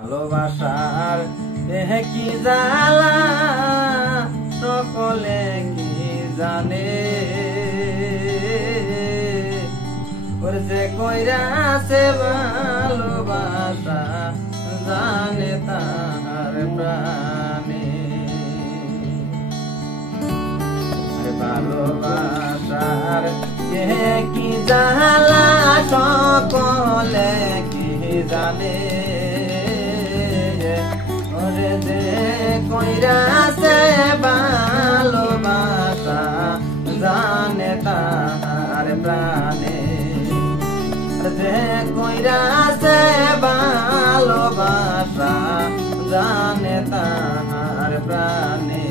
ভালোবাসার কি জ্বালা সকলে কি জানে, ওর যে কইরাছে ভালোবাসা জানে তার প্রাণে। ভালোবাসার কি জ্বালা সকলে কি জানে, ওরে যে কইরাছে ভালোবাসা জানে তার প্রাণে। যে কইরাছে ভালোবাসা জানে তার প্রাণে।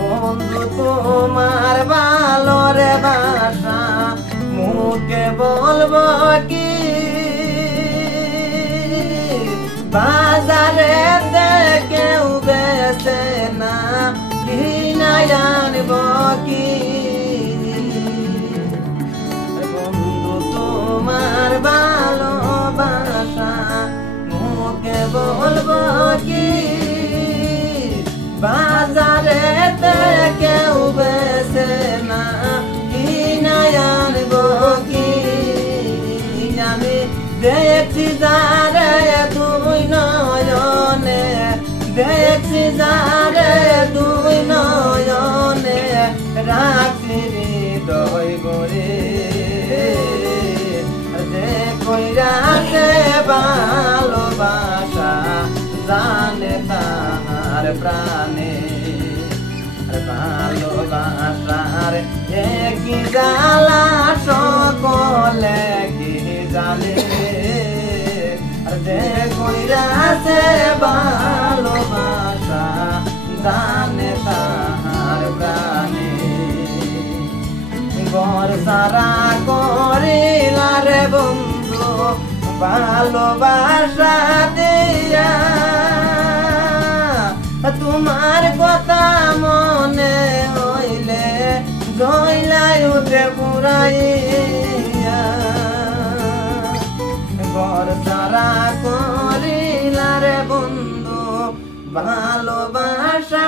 বন্ধু তোমার ভালোরে বাসা মুখে বলবো কি, বাজারে কেউ বেছে না কিনায় আনব কি। বন্ধু তোমার ভালোবাসা মুখে বলবো কি, বাজারে কেউ বেছে না কিনায় আনব কি। আমি দেখছি যারে দুই নয়নে, দেখছি যারে দুই নয়নে, রাখছি হৃদয় গড়ে। যে কইরাছে ভালোবাসা জানে তার প্রাণে। ভালোবাসার কি জ্বালা সকলে কি জানে, যে কইরাছে ভালোবাসা জানে তার প্রাণে। ঘর সারা করিলা রে বন্ধু ভালোবাসা দিয়া, তোমার কথা মনে হইলে জইলাই উঠে পুরাইয়া। ঘর সারা করিলা রে বন্ধু ভালোবাসা।